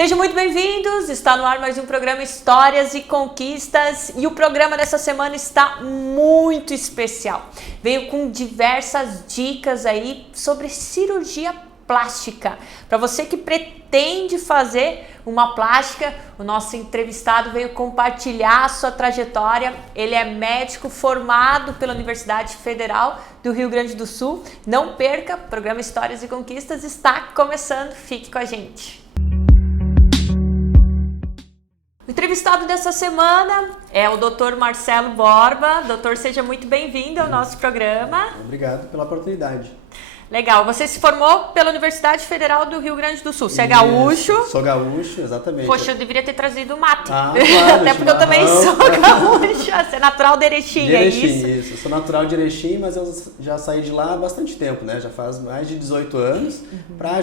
Sejam muito bem-vindos, está no ar mais um programa Histórias e Conquistas e o programa dessa semana está muito especial. Veio com diversas dicas aí sobre cirurgia plástica. Para você que pretende fazer uma plástica, o nosso entrevistado veio compartilhar a sua trajetória. Ele é médico formado pela Universidade Federal do Rio Grande do Sul. Não perca, o programa Histórias e Conquistas está começando, fique com a gente. O entrevistado dessa semana é o Dr. Marcelo Borba. Doutor, seja muito bem-vindo ao nosso programa. Obrigado pela oportunidade. Legal. Você se formou pela Universidade Federal do Rio Grande do Sul. Você é gaúcho? Sou gaúcho, exatamente. Poxa, eu deveria ter trazido o mate. Ah, claro, até porque eu também sou gaúcha. Você é natural de Erechim, é isso? Isso. Eu sou natural de Erechim, mas eu já saí de lá há bastante tempo, né? Já faz mais de 18 anos,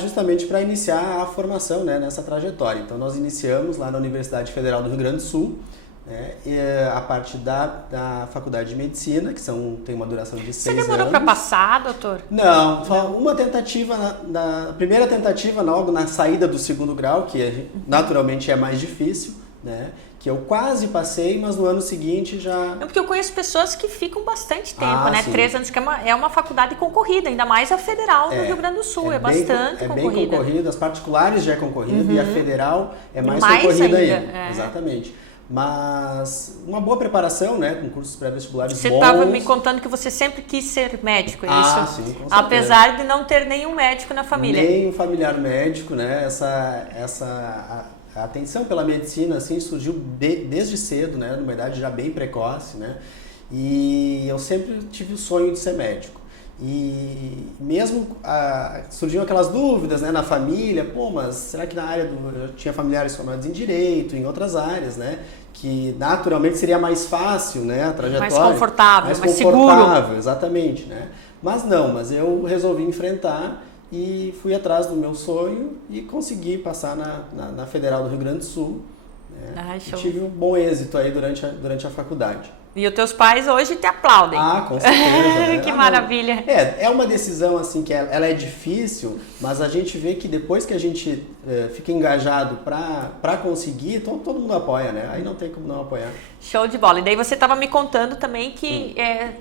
justamente para iniciar a formação, né, nessa trajetória. Então, nós iniciamos lá na Universidade Federal do Rio Grande do Sul, né, a parte da Faculdade de Medicina, que tem uma duração de 6 anos. Você demorou para passar, doutor? Não, só uma tentativa, na primeira tentativa, logo na saída do segundo grau, que naturalmente é mais difícil, né? Que eu quase passei, mas no ano seguinte já... Não, porque eu conheço pessoas que ficam bastante tempo, né? Sim. 3 anos, que é uma faculdade concorrida, ainda mais a Federal do Rio Grande do Sul, é bastante concorrida. É bem concorrida, as particulares já é concorrida e a Federal é mais ainda. concorrida ainda. Exatamente. Mas uma boa preparação, né, com cursos pré-vestibulares bons. Você estava me contando que você sempre quis ser médico, é isso? Sim, com certeza. Apesar de não ter nenhum médico na família. Nenhum familiar médico, né, a atenção pela medicina, assim, surgiu desde cedo, né, numa idade já bem precoce, né, e eu sempre tive o sonho de ser médico. E mesmo surgiam aquelas dúvidas, né, na família, mas será que na área eu tinha familiares formados em direito, em outras áreas, né, que naturalmente seria mais fácil, né, a trajetória. Mais confortável, mais confortável, seguro. Exatamente, né. Mas eu resolvi enfrentar e fui atrás do meu sonho e consegui passar na Federal do Rio Grande do Sul. Né, e tive um bom êxito aí durante a faculdade. E os teus pais hoje te aplaudem. Com certeza. Né? Que maravilha. É uma decisão assim que ela é difícil, mas a gente vê que depois que a gente fica engajado para conseguir, todo mundo apoia, né? Aí não tem como não apoiar. Show de bola. E daí você estava me contando também que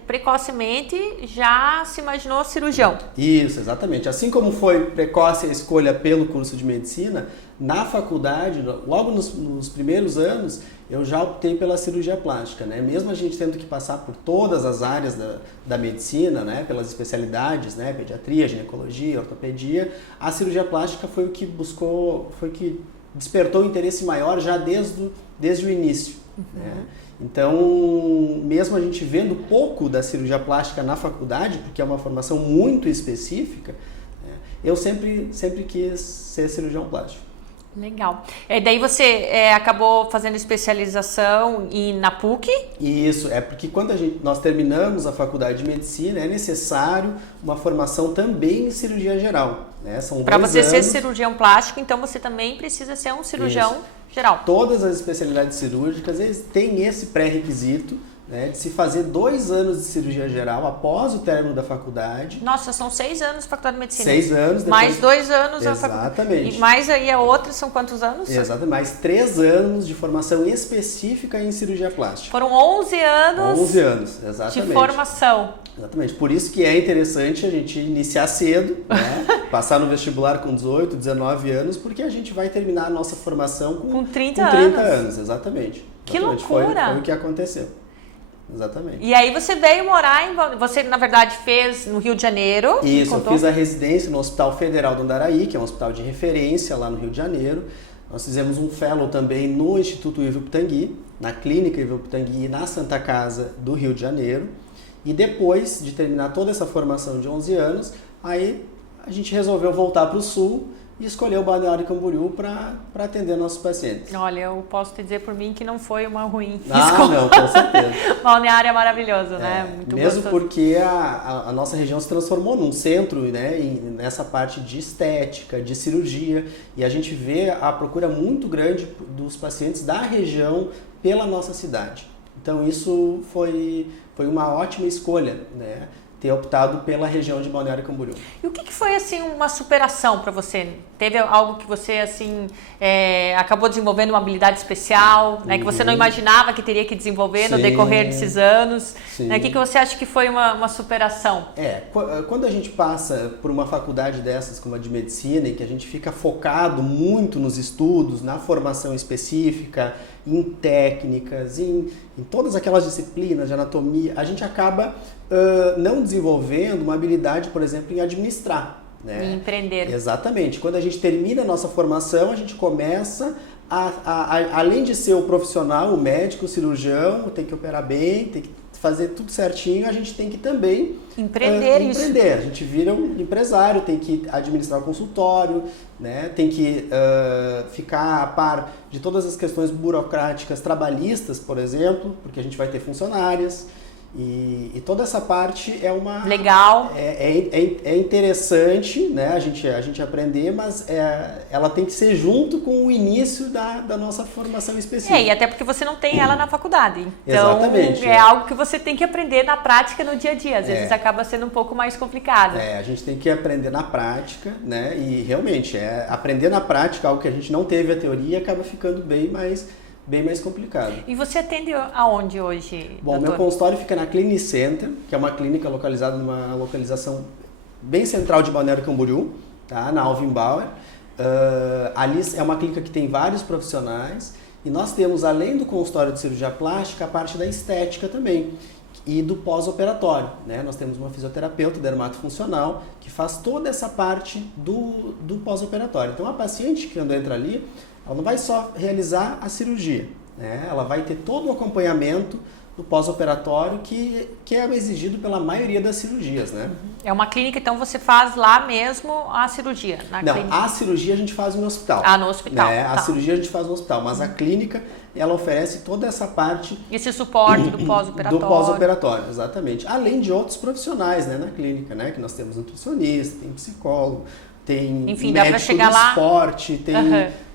precocemente já se imaginou cirurgião. Isso, exatamente. Assim como foi precoce a escolha pelo curso de medicina, na faculdade, logo nos primeiros anos, eu já optei pela cirurgia plástica, né? Mesmo a gente tendo que passar por todas as áreas da medicina, né? Pelas especialidades, né? Pediatria, ginecologia, ortopedia, a cirurgia plástica foi o que despertou um interesse maior já desde o início. Né? Então, mesmo a gente vendo pouco da cirurgia plástica na faculdade, porque é uma formação muito específica, né? Eu sempre quis ser cirurgião plástico. Legal. E daí você acabou fazendo especialização na PUC? Isso, porque quando nós terminamos a faculdade de medicina, é necessário uma formação também em cirurgia geral. Né? Para você ser cirurgião plástico, então você também precisa ser um cirurgião geral. Todas as especialidades cirúrgicas têm esse pré-requisito, né, de se fazer 2 anos de cirurgia geral após o término da faculdade. Nossa, são 6 anos de faculdade de medicina. 6 anos. Depois... Mais 2 anos a faculdade. Exatamente. E mais aí a outra, são quantos anos? Exatamente, mais 3 anos de formação específica em cirurgia plástica. Foram 11 anos. 11 anos, exatamente. De formação. Exatamente, por isso que é interessante a gente iniciar cedo, né? Passar no vestibular com 18, 19 anos, porque a gente vai terminar a nossa formação com 30 anos. Exatamente. Que loucura! Foi o que aconteceu. Exatamente. E aí você veio morar você na verdade fez no Rio de Janeiro? Isso, eu fiz a residência no Hospital Federal do Andaraí, que é um hospital de referência lá no Rio de Janeiro. Nós fizemos um fellow também no Instituto Ivo Pitangui, na Clínica Ivo Pitangui e na Santa Casa do Rio de Janeiro. E depois de terminar toda essa formação de 11 anos, aí a gente resolveu voltar para o Sul e escolheu o Balneário Camboriú para atender nossos pacientes. Olha, eu posso te dizer por mim que não foi uma ruim escolha. Não, com certeza. Balneário é maravilhoso, né? Muito mesmo gostoso. Porque a nossa região se transformou num centro, né, nessa parte de estética, de cirurgia, e a gente vê a procura muito grande dos pacientes da região pela nossa cidade. Então isso foi uma ótima escolha, né? Ter optado pela região de Balneário Camboriú. E o que foi assim uma superação para você Teve algo que você, assim, acabou desenvolvendo uma habilidade especial, né? Que você não imaginava que teria que desenvolver no decorrer desses anos. Né? O que você acha que foi uma superação? Quando a gente passa por uma faculdade dessas, como a de medicina, e que a gente fica focado muito nos estudos, na formação específica, em técnicas, em todas aquelas disciplinas de anatomia, a gente acaba não desenvolvendo uma habilidade, por exemplo, em administrar. Né? E empreender. Exatamente. Quando a gente termina a nossa formação, a gente começa além de ser o profissional, o médico, o cirurgião, tem que operar bem, tem que fazer tudo certinho, a gente tem que também empreender. A gente vira um empresário, tem que administrar o consultório, né? Tem que ficar a par de todas as questões burocráticas trabalhistas, por exemplo, porque a gente vai ter funcionárias. E toda essa parte é uma... Legal. É interessante, né, a gente aprender, mas ela tem que ser junto com o início da nossa formação específica. E até porque você não tem ela na faculdade. Então, exatamente. É algo que você tem que aprender na prática, no dia a dia. Às vezes acaba sendo um pouco mais complicado. A gente tem que aprender na prática, né, e realmente, aprender na prática, algo que a gente não teve a teoria, acaba ficando bem mais complicado. E você atende aonde hoje, Bom, doutor? meu consultório fica na Clinic Center, que é uma clínica localizada numa localização bem central de Balneário Camboriú, tá? Na Alvin Bauer. Ali é uma clínica que tem vários profissionais e nós temos, além do consultório de cirurgia plástica, a parte da estética também e do pós-operatório. Né? Nós temos uma fisioterapeuta dermatofuncional que faz toda essa parte do pós-operatório. Então, a paciente que quando entra ali, ela não vai só realizar a cirurgia, né? Ela vai ter todo o acompanhamento do pós-operatório que é exigido pela maioria das cirurgias, né? É uma clínica, então você faz lá mesmo a cirurgia? A cirurgia a gente faz no hospital. No hospital. Né? Tá. A cirurgia a gente faz no hospital, mas a clínica, ela oferece toda essa parte... Esse suporte do pós-operatório. Do pós-operatório, exatamente. Além de outros profissionais, né, na clínica, né? Que nós temos nutricionista, tem psicólogo, tem enfim, médico dá pra chegar do lá... esporte,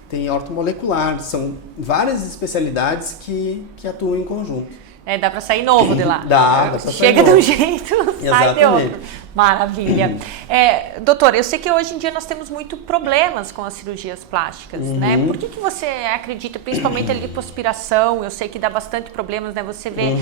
tem ortomolecular, são várias especialidades que atuam em conjunto. Dá pra sair novo de lá. Dá pra sair Chega novo. de um jeito, sai de outro. Maravilha. Doutor, eu sei que hoje em dia nós temos muito problemas com as cirurgias plásticas, né? Por que você acredita, principalmente a lipoaspiração, eu sei que dá bastante problemas, né? Você vê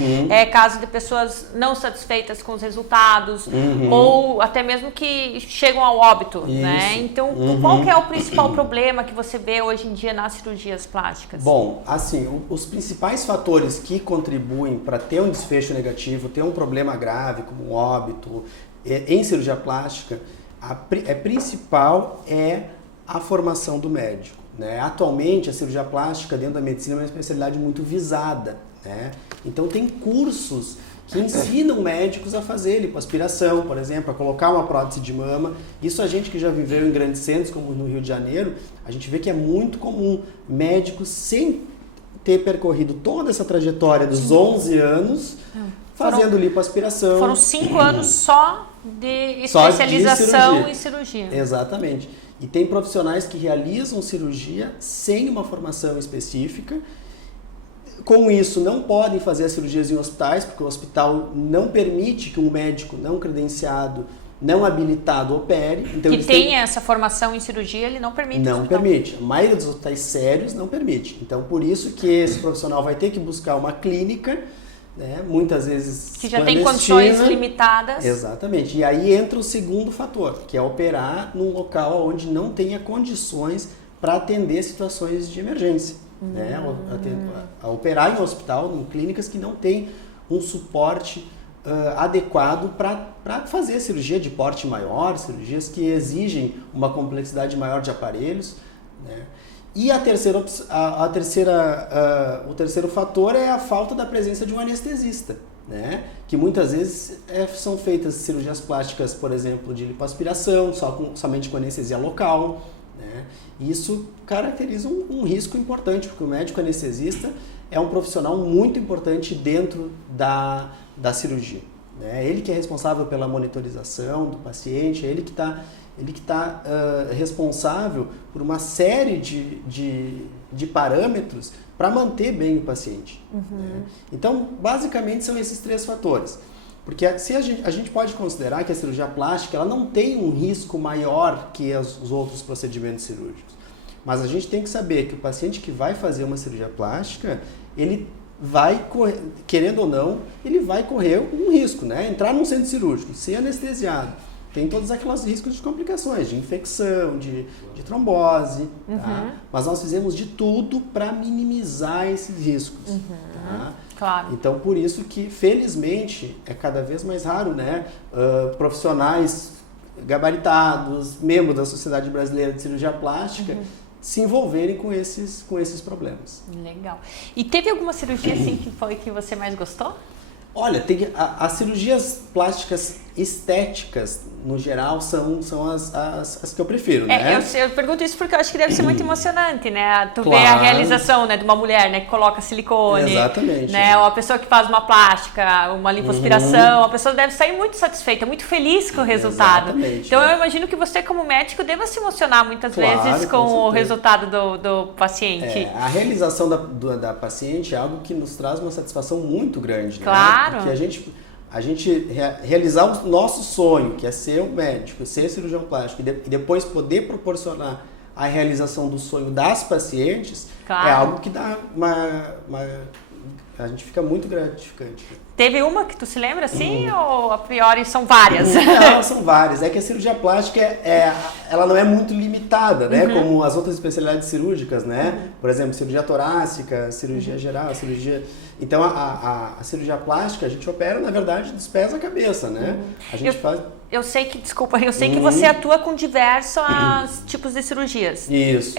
casos de pessoas não satisfeitas com os resultados, ou até mesmo que chegam ao óbito, né? Então, qual que é o principal problema que você vê hoje em dia nas cirurgias plásticas? Bom, assim, os principais fatores que contribuem para ter um desfecho negativo, ter um problema grave, como um óbito, em cirurgia plástica, a principal é a formação do médico. Né? Atualmente, a cirurgia plástica dentro da medicina é uma especialidade muito visada. Né? Então, tem cursos que ensinam médicos a fazer lipoaspiração, por exemplo, a colocar uma prótese de mama. Isso a gente que já viveu em grandes centros, como no Rio de Janeiro, a gente vê que é muito comum médicos sem ter percorrido toda essa trajetória dos 11 anos fazendo lipoaspiração. Foram 5 anos só de especialização em cirurgia. Exatamente. E tem profissionais que realizam cirurgia sem uma formação específica. Com isso, não podem fazer as cirurgias em hospitais, porque o hospital não permite que um médico não credenciado, não habilitado opere. Então, que tenha essa formação em cirurgia, ele não permite. Não permite. A maioria dos hospitais sérios não permite. Então, por isso que esse profissional vai ter que buscar uma clínica, né, muitas vezes que já tem condições limitadas. Exatamente. E aí entra o segundo fator, que é operar num local onde não tenha condições para atender situações de emergência. Né? A operar em hospital, em clínicas que não tem um suporte adequado para fazer cirurgia de porte maior, cirurgias que exigem uma complexidade maior de aparelhos. Né? E o terceiro fator é a falta da presença de um anestesista, né? Que muitas vezes são feitas cirurgias plásticas, por exemplo, de lipoaspiração, somente com anestesia local. Né? Isso caracteriza um risco importante, porque o médico anestesista é um profissional muito importante dentro da cirurgia. Né? Ele que é responsável pela monitorização do paciente, ele que está responsável por uma série de parâmetros para manter bem o paciente. Né? Então, basicamente, são esses 3 fatores. Porque se a gente pode considerar que a cirurgia plástica ela não tem um risco maior que os outros procedimentos cirúrgicos. Mas a gente tem que saber que o paciente que vai fazer uma cirurgia plástica, ele vai correr, querendo ou não, ele vai correr um risco, né? Entrar num centro cirúrgico, ser anestesiado, tem todos aqueles riscos de complicações, de infecção, de trombose, tá? Mas nós fizemos de tudo para minimizar esses riscos, tá? Claro. Então, por isso que, felizmente, é cada vez mais raro, né? Profissionais gabaritados, membros da Sociedade Brasileira de Cirurgia Plástica, se envolverem com esses problemas. Legal. E teve alguma cirurgia assim que foi que você mais gostou? Olha, as cirurgias plásticas estéticas, no geral, são as que eu prefiro, né? Eu pergunto isso porque eu acho que deve ser muito emocionante, né? Tu Claro. vê a realização, né, de uma mulher, né, que coloca silicone. Exatamente. Né, ou a pessoa que faz uma plástica, uma lipoaspiração, a pessoa deve sair muito satisfeita, muito feliz com o resultado. Exatamente. Então eu imagino que você, como médico, deva se emocionar muitas Claro, vezes com o certeza. resultado do paciente. A realização da paciente é algo que nos traz uma satisfação muito grande, Claro. né? Porque a gente realizar o nosso sonho, que é ser um médico, ser cirurgião plástico, e depois poder proporcionar a realização do sonho das pacientes, Claro. é algo que dá a gente fica muito gratificante. Teve uma que tu se lembra assim, ou a priori são várias? Não, são várias. É que a cirurgia plástica ela não é muito limitada, né? Como as outras especialidades cirúrgicas, né? Por exemplo, cirurgia torácica, cirurgia geral, cirurgia... Então, a cirurgia plástica, a gente opera, na verdade, dos pés à cabeça, né? A gente faz... Eu sei que você atua com diversos tipos de cirurgias. Isso,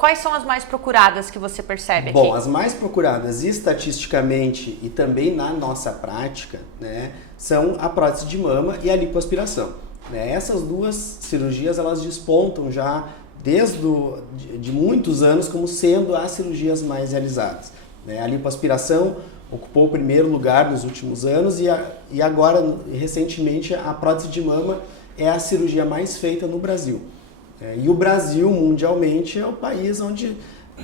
Quais são as mais procuradas que você percebe aqui? Bom, as mais procuradas estatisticamente e também na nossa prática, né, são a prótese de mama e a lipoaspiração. Né? Essas duas cirurgias, elas despontam já de muitos anos como sendo as cirurgias mais realizadas. Né? A lipoaspiração ocupou o primeiro lugar nos últimos anos e agora, recentemente, a prótese de mama é a cirurgia mais feita no Brasil. E o Brasil, mundialmente, é o país onde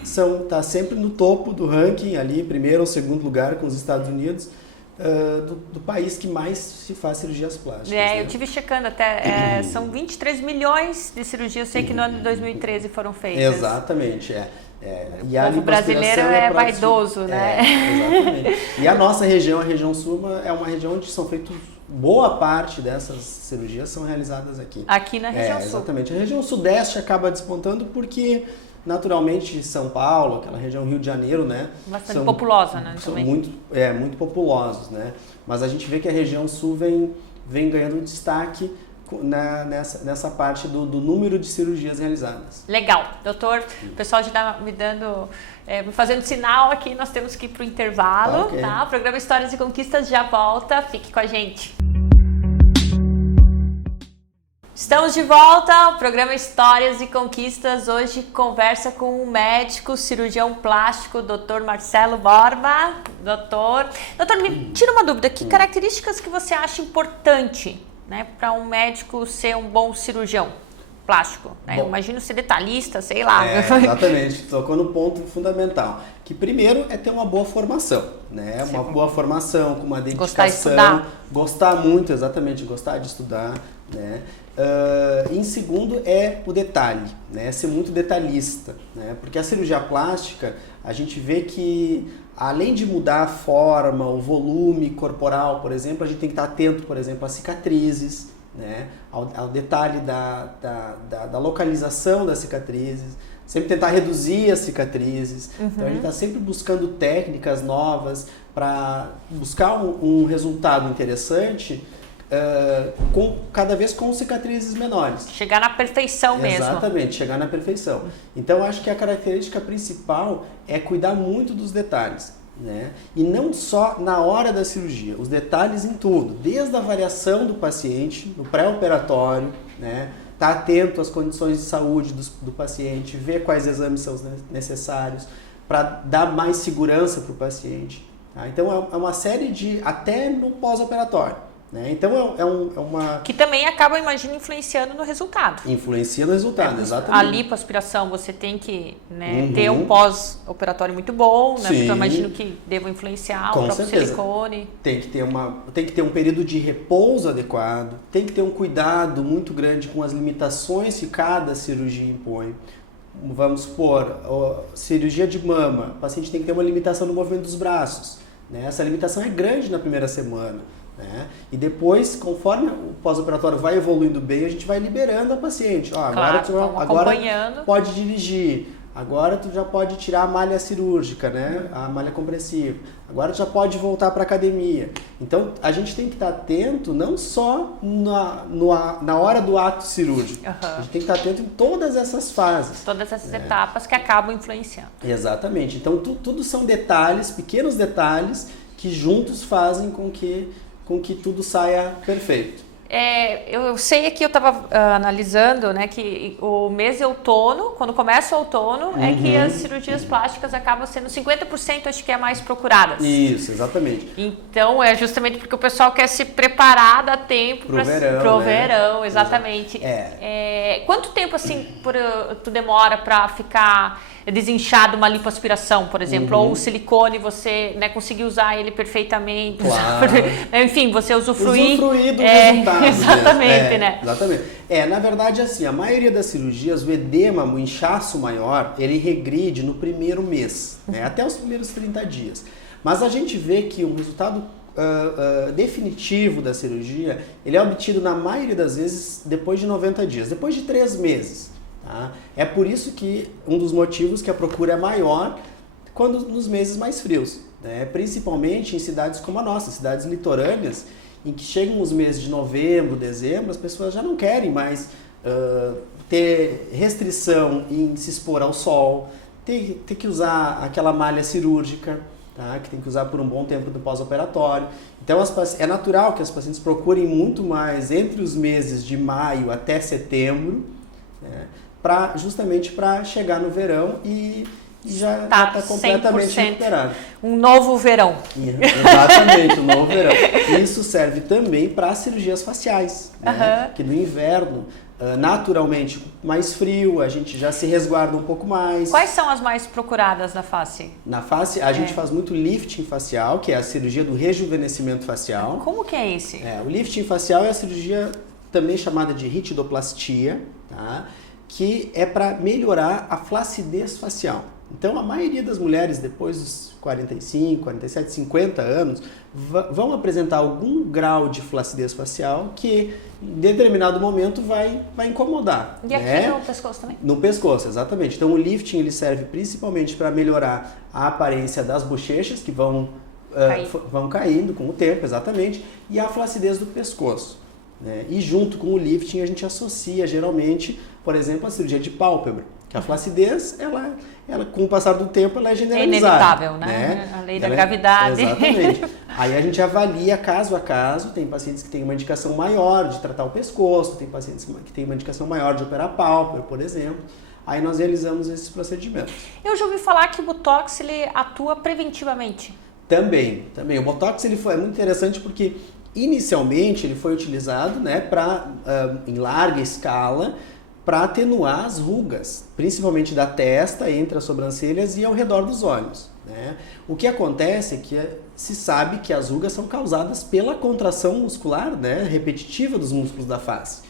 está sempre no topo do ranking, ali, primeiro ou segundo lugar com os Estados Unidos, do país que mais se faz cirurgias plásticas. Né? Eu estive checando até, são 23 milhões de cirurgias, eu sei que no ano de 2013 foram feitas. Exatamente, E o povo brasileiro é vaidoso, né? Exatamente. E a nossa região, a região sul, é uma região onde são feitas boa parte dessas cirurgias são realizadas aqui. Aqui na região sul. Exatamente. A região sudeste acaba despontando porque, naturalmente, São Paulo, aquela região Rio de Janeiro, né? Bastante populosa, né? São também. muito populosos, né? Mas a gente vê que a região sul vem ganhando destaque nessa parte do número de cirurgias realizadas. Legal. Doutor, o pessoal já está me fazendo sinal aqui, nós temos que ir para o intervalo, Okay. tá? O programa Histórias e Conquistas já volta, fique com a gente. Estamos de volta, o programa Histórias e Conquistas hoje conversa com o médico cirurgião plástico, Dr. Marcelo Borba. Doutor, me tira uma dúvida, que características que você acha importante, né, para um médico ser um bom cirurgião plástico? Né? Eu imagino ser detalhista, sei lá. Exatamente, tocou no ponto fundamental. Que primeiro é ter uma boa formação, né? Uma boa formação, com uma dedicação. Gostar de estudar. Gostar muito, exatamente, gostar de estudar, né? Em segundo é o detalhe, né? Ser muito detalhista, né? Porque a cirurgia plástica, a gente vê que além de mudar a forma, o volume corporal, por exemplo, a gente tem que estar atento, por exemplo, às cicatrizes, né? Ao detalhe da localização das cicatrizes, sempre tentar reduzir as cicatrizes. Então a gente está sempre buscando técnicas novas para buscar um resultado interessante, cada vez com cicatrizes menores. Chegar na perfeição mesmo. Exatamente, chegar na perfeição. Então, eu acho que a característica principal é cuidar muito dos detalhes, né? E não só na hora da cirurgia, os detalhes em tudo, desde a avaliação do paciente, no pré-operatório, né? Estar atento às condições de saúde do paciente, ver quais exames são necessários para dar mais segurança para o paciente. Tá? Então, é uma série até no pós-operatório. né? Então é uma... Que também acaba, imagino, influenciando no resultado. Influencia no resultado, exatamente. A lipoaspiração, você tem que, né, ter um pós-operatório muito bom, né? Porque eu imagino que deva influenciar o próprio silicone. Tem que ter um período de repouso adequado, tem que ter um cuidado muito grande com as limitações que cada cirurgia impõe. Vamos supor, cirurgia de mama, o paciente tem que ter uma limitação no movimento dos braços, né? Essa limitação é grande na primeira semana. Né? E depois, conforme o pós-operatório vai evoluindo bem, a gente vai liberando a paciente. Agora pode dirigir, agora tu já pode tirar a malha cirúrgica, né? A malha compressiva, agora tu já pode voltar para a academia. Então a gente tem que estar atento não só na hora do ato cirúrgico, a gente tem que estar atento em todas essas fases. Todas essas etapas que acabam influenciando. Exatamente. Então tudo são detalhes, pequenos detalhes, que juntos fazem com que tudo saia perfeito. Eu sei que eu estava analisando, né, que o mês de outono, quando começa o outono, é que as cirurgias plásticas acabam sendo 50%, acho que é mais procuradas. Isso, exatamente. Então, é justamente porque o pessoal quer se preparar a tempo pro verão, verão, exatamente. Quanto tempo, assim, tu demora para ficar desinchado uma lipoaspiração, por exemplo, ou o silicone, você, né, conseguir usar ele perfeitamente, claro. Enfim, você usufruir do resultado. Exatamente, né? Exatamente. Na verdade, assim, a maioria das cirurgias, o edema, o inchaço maior, ele regride no primeiro mês, né, até os primeiros 30 dias. Mas a gente vê que o resultado definitivo da cirurgia, ele é obtido na maioria das vezes depois de 90 dias, depois de 3 meses. Tá? É por isso que um dos motivos que a procura é maior nos meses mais frios, né? Principalmente em cidades como a nossa, cidades litorâneas, em que chegam os meses de novembro, dezembro, as pessoas já não querem mais ter restrição em se expor ao sol, ter que usar aquela malha cirúrgica, tá? Que tem que usar por um bom tempo do pós-operatório. Então é natural que as pacientes procurem muito mais entre os meses de maio até setembro, né? Justamente para chegar no verão e já tá completamente recuperado. Um novo verão. Exatamente, um novo verão. Isso serve também para cirurgias faciais, né? Que no inverno, naturalmente mais frio, a gente já se resguarda um pouco mais. Quais são as mais procuradas na face? Na face, a gente faz muito lifting facial, que é a cirurgia do rejuvenescimento facial. Como que é esse? O lifting facial é a cirurgia também chamada de ritidoplastia, tá? Que é para melhorar a flacidez facial. Então, a maioria das mulheres, depois dos 45, 47, 50 anos, vão apresentar algum grau de flacidez facial que, em determinado momento, vai incomodar. E aqui no pescoço também? No pescoço, exatamente. Então, o lifting ele serve principalmente para melhorar a aparência das bochechas, que vão caindo com o tempo, exatamente, e a flacidez do pescoço. Né? E junto com o lifting, a gente associa, geralmente, por exemplo, a cirurgia de pálpebra, que a flacidez, ela com o passar do tempo, ela é generalizada. É inevitável, né? A lei da gravidade. Exatamente. Aí a gente avalia caso a caso, tem pacientes que têm uma indicação maior de tratar o pescoço, tem pacientes que têm uma indicação maior de operar a pálpebra, por exemplo. Aí nós realizamos esses procedimentos. Eu já ouvi falar que o Botox, ele atua preventivamente. Também. O Botox é muito interessante porque, inicialmente, ele foi utilizado, né, em larga escala, para atenuar as rugas, principalmente da testa, entre as sobrancelhas e ao redor dos olhos. Né? O que acontece é que se sabe que as rugas são causadas pela contração muscular, né, repetitiva dos músculos da face.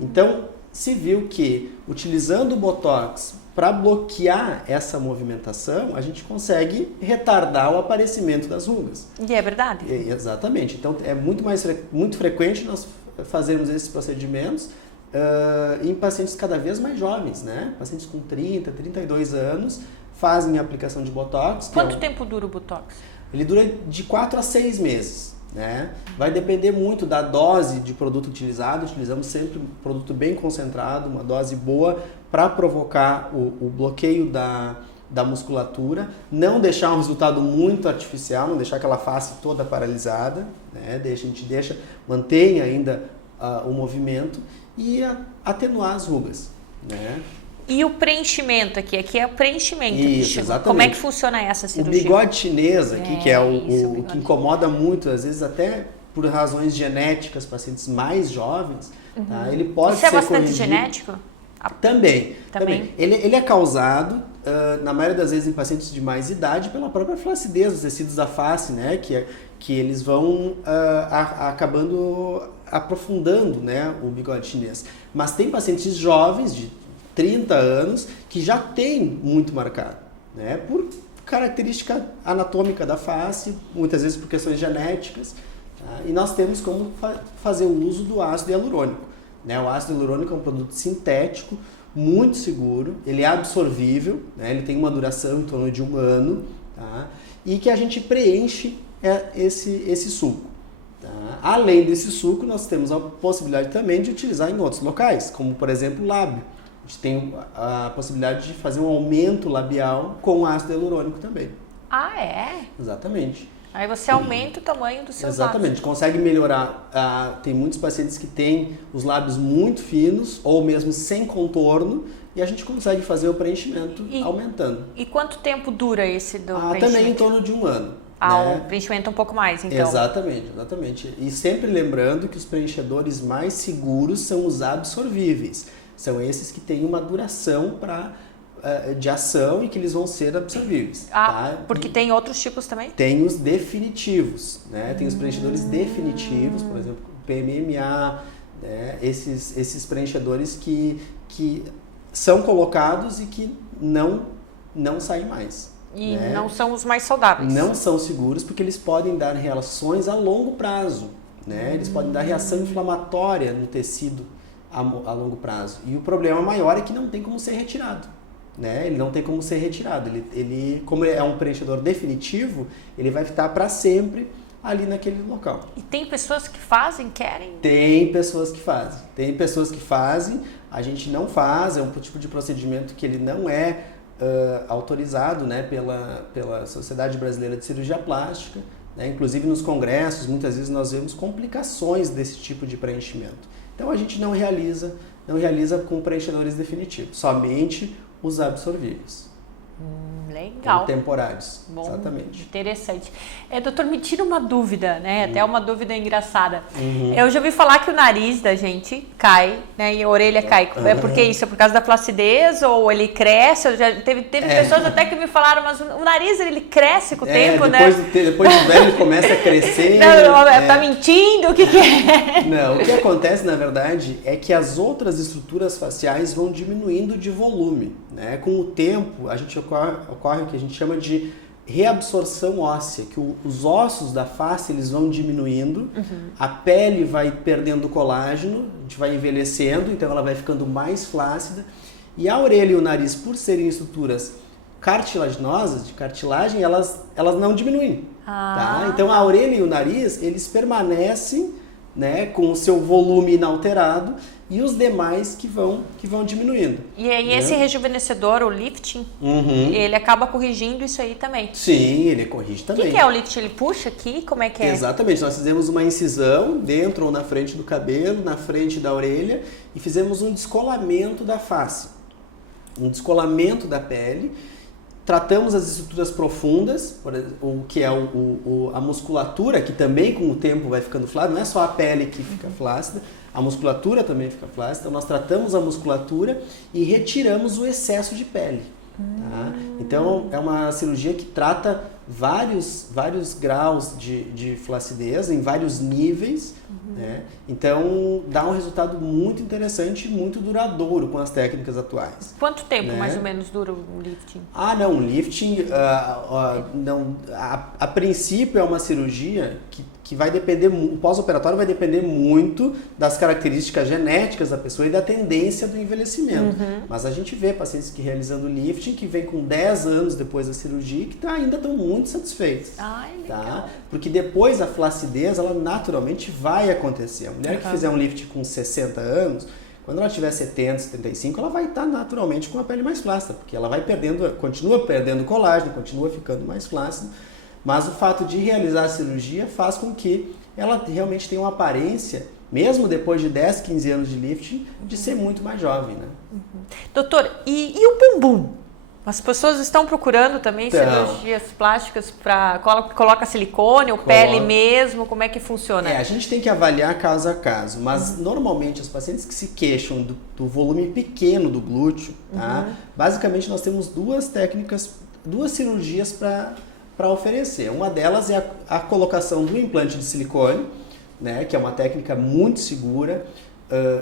Então, se viu que, utilizando o Botox para bloquear essa movimentação, a gente consegue retardar o aparecimento das rugas. E é verdade? Exatamente. Então, é muito frequente nós fazermos esses procedimentos em pacientes cada vez mais jovens, né? Pacientes com 30, 32 anos fazem a aplicação de Botox. Quanto tempo dura o Botox? Ele dura de 4 a 6 meses. Né? Vai depender muito da dose de produto utilizado. Utilizamos sempre um produto bem concentrado, uma dose boa para provocar o bloqueio da musculatura, não deixar um resultado muito artificial, não deixar aquela face toda paralisada, né? A gente mantém ainda o movimento e atenuar as rugas, né? E o preenchimento aqui é o preenchimento. Isso, exatamente. Como é que funciona essa cirurgia? O bigode chinês aqui, que é o que incomoda muito, às vezes até por razões genéticas, pacientes mais jovens, tá? Ele pode Isso é ser bastante corrigido. genético? Também. Também. Ele é causado, na maioria das vezes, em pacientes de mais idade, pela própria flacidez dos tecidos da face, né? Que eles vão acabando aprofundando, né, o bigode chinês. Mas tem pacientes jovens, de 30 anos, que já tem muito marcado, né? Por característica anatômica da face, muitas vezes por questões genéticas. Tá? E nós temos como fazer o uso do ácido hialurônico. Né? O ácido hialurônico é um produto sintético, muito seguro, ele é absorvível, né? Ele tem uma duração em torno de 1 ano, tá? E que a gente preenche esse suco. Tá? Além desse suco, nós temos a possibilidade também de utilizar em outros locais, como por exemplo o lábio. A gente tem a possibilidade de fazer um aumento labial com ácido hialurônico também. Ah, é? Exatamente. Aí você aumenta o tamanho dos seus lábios. Exatamente, consegue melhorar. Tem muitos pacientes que têm os lábios muito finos ou mesmo sem contorno e a gente consegue fazer o preenchimento aumentando. E quanto tempo dura esse do preenchimento? Também em torno de 1 ano. Né? O preenchimento um pouco mais, então. Exatamente. E sempre lembrando que os preenchedores mais seguros são os absorvíveis. São esses que têm uma duração de ação e que eles vão ser absorvíveis. Tá? Porque tem outros tipos também? Tem os definitivos, né? Tem os preenchedores definitivos, por exemplo, PMMA, né? Esses preenchedores que são colocados e que não saem mais. E né? não são os mais saudáveis. Não são seguros porque eles podem dar reações a longo prazo, né? Eles podem dar reação inflamatória no tecido a longo prazo. E o problema maior é que não tem como ser retirado. Né? Ele não tem como ser retirado. Ele, como é um preenchedor definitivo, ele vai estar para sempre ali naquele local. E tem pessoas que fazem, querem? Tem pessoas que fazem. Tem pessoas que fazem, a gente não faz, é um tipo de procedimento que ele não é autorizado, né, pela Sociedade Brasileira de Cirurgia Plástica. Né? Inclusive nos congressos, muitas vezes nós vemos complicações desse tipo de preenchimento. Então a gente não realiza com preenchedores definitivos, somente os absorvíveis. Legal. Temporários. Bom, exatamente. Interessante. Doutor, me tira uma dúvida, né? Até uma dúvida engraçada. Eu já ouvi falar que o nariz da gente cai, né? E a orelha cai. É porque isso? É por causa da flacidez ou ele cresce? Teve pessoas até que me falaram, mas o nariz ele cresce com o tempo, depois né? Depois do velho ele começa a crescer. Não, tá mentindo? O que é? Não, o que acontece na verdade é que as outras estruturas faciais vão diminuindo de volume. Né? Com o tempo, ocorre o que a gente chama de reabsorção óssea, que os ossos da face eles vão diminuindo, a pele vai perdendo colágeno, a gente vai envelhecendo, então ela vai ficando mais flácida, e a orelha e o nariz, por serem estruturas cartilaginosas, de cartilagem, elas não diminuem. Tá? Então a orelha e o nariz, eles permanecem, né, com o seu volume inalterado, e os demais que vão diminuindo. E aí né? Esse rejuvenescedor, o lifting, ele acaba corrigindo isso aí também? Sim, ele corrige também. O que é o lifting? Ele puxa aqui? Como é que é? Exatamente, nós fizemos uma incisão dentro ou na frente do cabelo, na frente da orelha, e fizemos um descolamento da face, um descolamento da pele. Tratamos as estruturas profundas, o que é a musculatura, que também com o tempo vai ficando flácida, não é só a pele que fica flácida, a musculatura também fica flácida, então nós tratamos a musculatura e retiramos o excesso de pele. Tá? Então é uma cirurgia que trata vários graus de flacidez, em vários níveis, né? Então dá um resultado muito interessante e muito duradouro com as técnicas atuais. Quanto tempo né? mais ou menos dura o lifting? Não, o lifting, a princípio é uma cirurgia que vai depender, o pós-operatório vai depender muito das características genéticas da pessoa e da tendência do envelhecimento. Mas a gente vê pacientes que realizando lifting, que vem com 10 anos depois da cirurgia, que ainda estão muito satisfeitos. Legal. Tá? Porque depois a flacidez, ela naturalmente vai acontecer. A mulher que fizer um lift com 60 anos, quando ela tiver 70, 75, ela vai estar naturalmente com a pele mais flácida, porque ela vai continua perdendo colágeno, continua ficando mais flácida. Mas o fato de realizar a cirurgia faz com que ela realmente tenha uma aparência, mesmo depois de 10, 15 anos de lifting, de ser muito mais jovem, né? Doutor, e o bumbum? As pessoas estão procurando também Então, cirurgias plásticas para coloca silicone ou pele mesmo, como é que funciona? A gente tem que avaliar caso a caso, mas normalmente os pacientes que se queixam do volume pequeno do glúteo, tá? Basicamente nós temos duas técnicas, duas cirurgias para oferecer. Uma delas é a colocação do implante de silicone, né, que é uma técnica muito segura,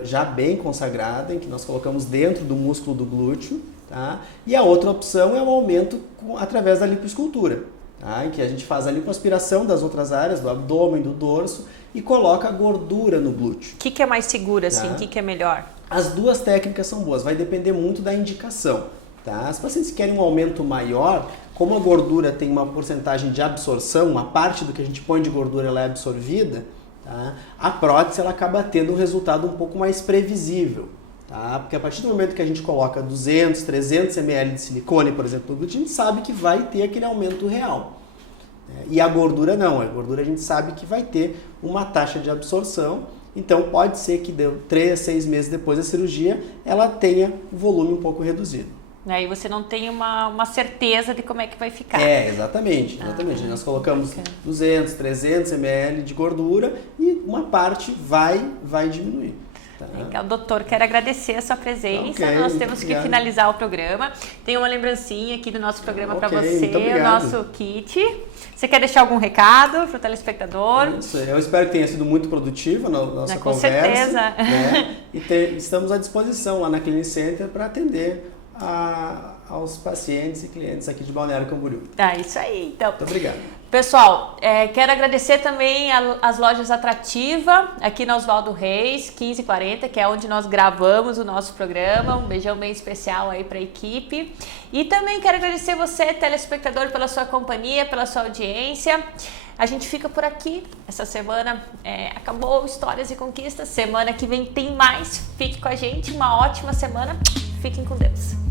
já bem consagrada, em que nós colocamos dentro do músculo do glúteo. Tá? E a outra opção é o aumento através da lipoescultura, tá? Em que a gente faz a lipoaspiração das outras áreas, do abdômen, do dorso, e coloca a gordura no glúteo. O que é mais seguro, assim? O que é melhor? As duas técnicas são boas, vai depender muito da indicação. Tá? As pacientes que querem um aumento maior, como a gordura tem uma porcentagem de absorção, uma parte do que a gente põe de gordura ela é absorvida, tá? A prótese ela acaba tendo um resultado um pouco mais previsível. Tá? Porque a partir do momento que a gente coloca 200, 300 ml de silicone, por exemplo, no glúteo, a gente sabe que vai ter aquele aumento real. E a gordura não, a gordura a gente sabe que vai ter uma taxa de absorção, então pode ser que 3, 6 meses depois da cirurgia ela tenha o volume um pouco reduzido. Aí você não tem uma certeza de como é que vai ficar. Exatamente. Nós colocamos 200, 300 ml de gordura e uma parte vai diminuir. Tá. Legal, doutor, quero agradecer a sua presença. Okay, nós temos obrigado. que finalizar o programa. Tem uma lembrancinha aqui do nosso programa para você, o nosso kit. Você quer deixar algum recado para o telespectador? Isso, eu espero que tenha sido muito produtiva a nossa com conversa. Com certeza. Né? E estamos à disposição lá na Clinic Center para atender aos pacientes e clientes aqui de Balneário Camboriú. Isso aí. Então, muito obrigado. Pessoal, quero agradecer também as lojas Atrativa, aqui na Oswaldo Reis, 1540, que é onde nós gravamos o nosso programa. Um beijão bem especial aí para a equipe. E também quero agradecer você, telespectador, pela sua companhia, pela sua audiência. A gente fica por aqui. Essa semana acabou Histórias e Conquistas. Semana que vem tem mais. Fique com a gente. Uma ótima semana. Fiquem com Deus.